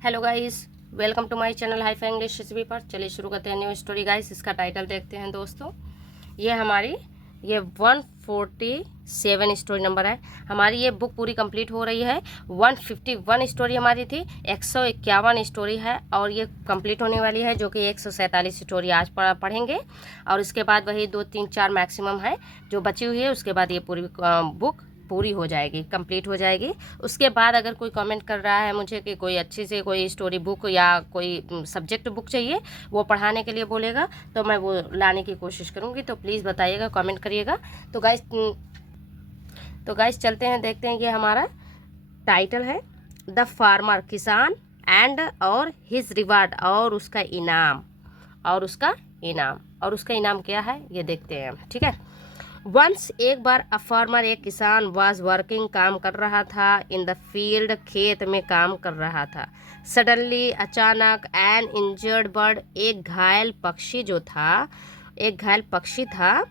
Hello guys, welcome to my channel hi fi English recipe पर। चलिए शुरू करते हैं न्यू स्टोरी गाइस। इसका टाइटल देखते हैं दोस्तों। ये हमारी 147 स्टोरी नंबर है। हमारी ये बुक पूरी कंप्लीट हो रही है। 151 स्टोरी हमारी थी, 151 स्टोरी है और ये कंप्लीट होने वाली है, जो कि 147 स्टोरी आज पढ़ेंगे। और इसके बाद वही 2-3-4 मैक्सिमम है जो बची हुई है। उसके बाद ये पूरी बुक पूरी हो जाएगी, कंप्लीट हो जाएगी। उसके बाद अगर कोई कमेंट कर रहा है मुझे कि कोई अच्छी से कोई स्टोरी बुक या कोई सब्जेक्ट बुक चाहिए, वो पढ़ाने के लिए बोलेगा, तो मैं वो लाने की कोशिश करूँगी। तो प्लीज़ बताइएगा, कमेंट करिएगा। तो गाइस चलते हैं, देखते हैं। ये हमारा टाइटल है द फार्मर, किसान एंड और हिज रिवार्ड, और उसका इनाम। और उसका इनाम क्या है ये देखते हैं, ठीक है। वंस, एक बार, अ फार्मर, एक किसान, वाज वर्किंग, काम कर रहा था, इन द फील्ड, खेत में काम कर रहा था। सडनली, अचानक, एन इंजर्ड बर्ड, एक घायल पक्षी था,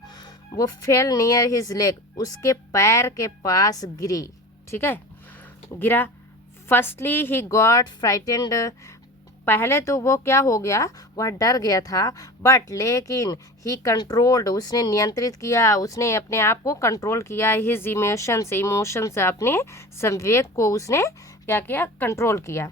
वो फेल नियर हिज लेग, उसके पैर के पास गिरा। फर्स्टली ही गॉट फ्राइटेंड, पहले तो वो क्या हो गया, वह डर गया था। बट लेकिन ही कंट्रोल्ड, उसने नियंत्रित किया, उसने अपने आप को कंट्रोल किया। हिज इमोशंस, अपने संवेग को उसने क्या किया, कंट्रोल किया।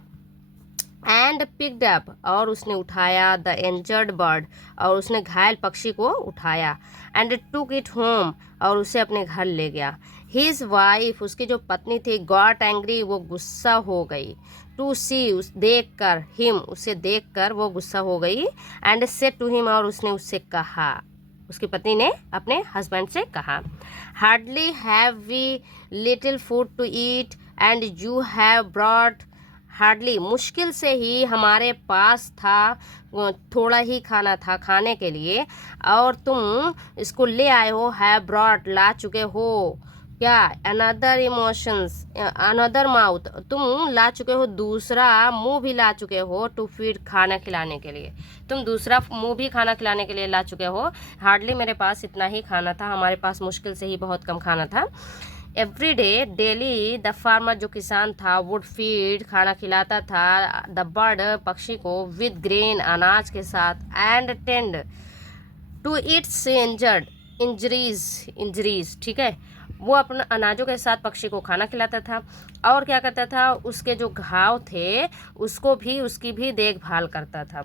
एंड पिक्ड अप, और उसने उठाया, द इंजर्ड बर्ड, और उसने घायल पक्षी को उठाया। एंड टुक इट होम, और उसे अपने घर ले गया। हिज वाइफ, उसकी जो पत्नी थी, गॉट एंग्री, वो गुस्सा हो गई। टू सी, उसे देखकर वो गुस्सा हो गई। एंड सेड टू हिम, और उसने उससे कहा, उसकी पत्नी ने अपने हस्बैंड से कहा, hardly have we little food to eat and you have brought, hardly, मुश्किल से ही हमारे पास था, थोड़ा ही खाना था खाने के लिए, और तुम इसको ले आए हो। हैव ब्रॉट, ला चुके हो क्या, अनदर माउथ, तुम ला चुके हो दूसरा मुंह भी ला चुके हो, टू फीड, खाना खिलाने के लिए, तुम दूसरा मुंह भी खाना खिलाने के लिए ला चुके हो। हार्डली, मेरे पास इतना ही खाना था, हमारे पास मुश्किल से ही बहुत कम खाना था। Every day, daily, the farmer, जो किसान था, वुड फीड, खाना खिलाता था, द बर्ड, पक्षी को, विद ग्रेन, अनाज के साथ, and tend to its injuries, ठीक है। वो अपने अनाजों के साथ पक्षी को खाना खिलाता था, और क्या करता था, उसके जो घाव थे उसकी भी देखभाल करता था।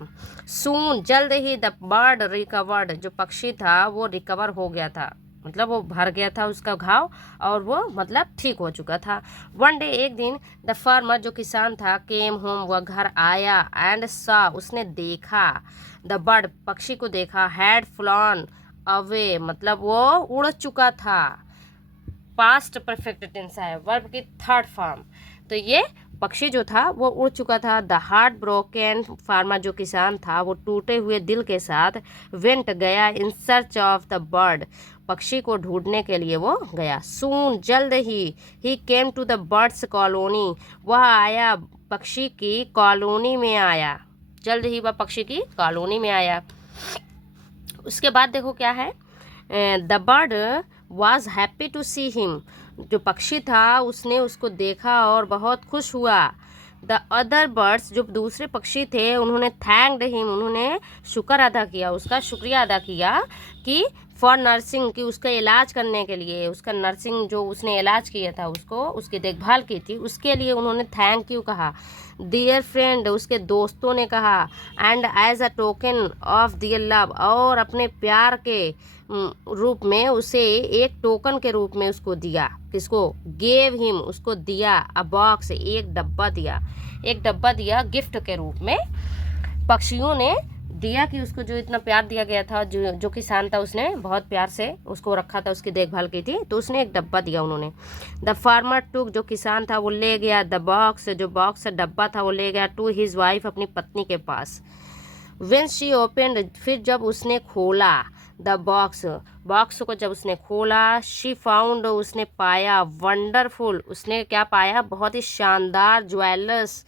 सून, जल्द ही, द बर्ड रिकवर्ड, जो पक्षी था वो रिकवर हो गया था, मतलब वो भर गया था उसका घाव, और वो मतलब ठीक हो चुका था। वन डे, एक दिन, द फार्मर, जो किसान था, केम होम, वह घर आया, एंड सा, उसने देखा, द बर्ड, पक्षी को देखा, हैड फ्लॉन अवे, मतलब वो उड़ चुका था। पास्ट परफेक्ट टेंस है, वर्ब की थर्ड फॉर्म। तो ये पक्षी जो था वो उड़ चुका था। द हार्ट ब्रोकन, फार्मर, जो किसान था, वो टूटे हुए दिल के साथ, वेंट, गया, in search of the bird, पक्षी को ढूंढने के लिए वो गया। सून, जल्द ही came to the birds colony, वह आया, पक्षी की कॉलोनी में आया, जल्द ही वह पक्षी की कॉलोनी में आया। उसके बाद देखो क्या है, the bird was happy to see him, जो पक्षी था उसने उसको देखा और बहुत खुश हुआ। द अदर बर्ड्स, जो दूसरे पक्षी थे, उन्होंने थैंक्ड हिम, उन्होंने शुक्र अदा किया, उसका शुक्रिया अदा किया कि फॉर नर्सिंग, कि उसका इलाज करने के लिए, उसका नर्सिंग, जो उसने इलाज किया था, उसको उसकी देखभाल की थी, उसके लिए उन्होंने थैंक यू कहा। डियर फ्रेंड, उसके दोस्तों ने कहा। And as a token of their love, और अपने प्यार के रूप में उसे, एक टोकन के रूप में उसको दिया। किसको, गेव हिम, उसको दिया, अ बॉक्स, एक डब्बा दिया गिफ्ट के रूप में। पक्षियों ने दिया कि उसको जो इतना प्यार दिया गया था, जो किसान था उसने बहुत प्यार से उसको रखा था, उसकी देखभाल की थी, तो उसने एक डब्बा दिया उन्होंने। द फार्मर टुक, जो किसान था वो ले गया, द बॉक्स, जो बॉक्स डब्बा था वो ले गया, टू हिज वाइफ, अपनी पत्नी के पास। व्हेन शी ओपनड, फिर जब उसने खोला, द बॉक्स को जब उसने खोला, शी फाउंड, उसने पाया, वंडरफुल, उसने क्या पाया, बहुत ही शानदार, ज्वेलर्स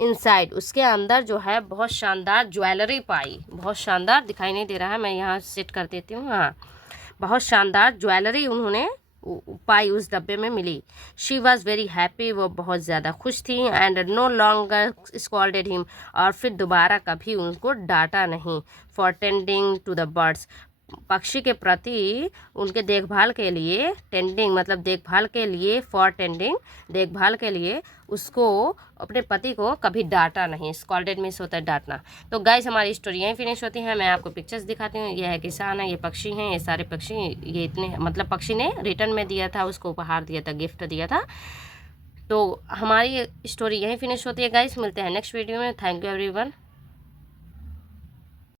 इनसाइड, उसके अंदर जो है बहुत शानदार ज्वेलरी पाई। बहुत शानदार दिखाई नहीं दे रहा है, मैं यहाँ सेट कर देती हूँ, हाँ, बहुत शानदार ज्वेलरी उन्होंने पाई उस डब्बे में मिली। शी वॉज वेरी हैप्पी, वो बहुत ज़्यादा खुश थी। And no longer scolded him, और फिर दोबारा कभी उनको डांटा नहीं। For tending to the birds, पक्षी के प्रति उनके देखभाल के लिए, टेंडिंग मतलब देखभाल के लिए, फॉर टेंडिंग देखभाल के लिए उसको, अपने पति को कभी डांटा नहीं। स्कॉल्डेड मीन्स होता है डांटना। तो गाइस हमारी स्टोरी यहीं फिनिश होती है। मैं आपको पिक्चर्स दिखाती हूँ। ये है किसान है, ये पक्षी हैं, ये सारे पक्षी, ये इतने मतलब पक्षी ने रिटर्न में दिया था, उसको उपहार दिया था, गिफ्ट दिया था। तो हमारी स्टोरी यहीं फिनिश होती है गाइस। मिलते हैं नेक्स्ट वीडियो में। Thank you everyone.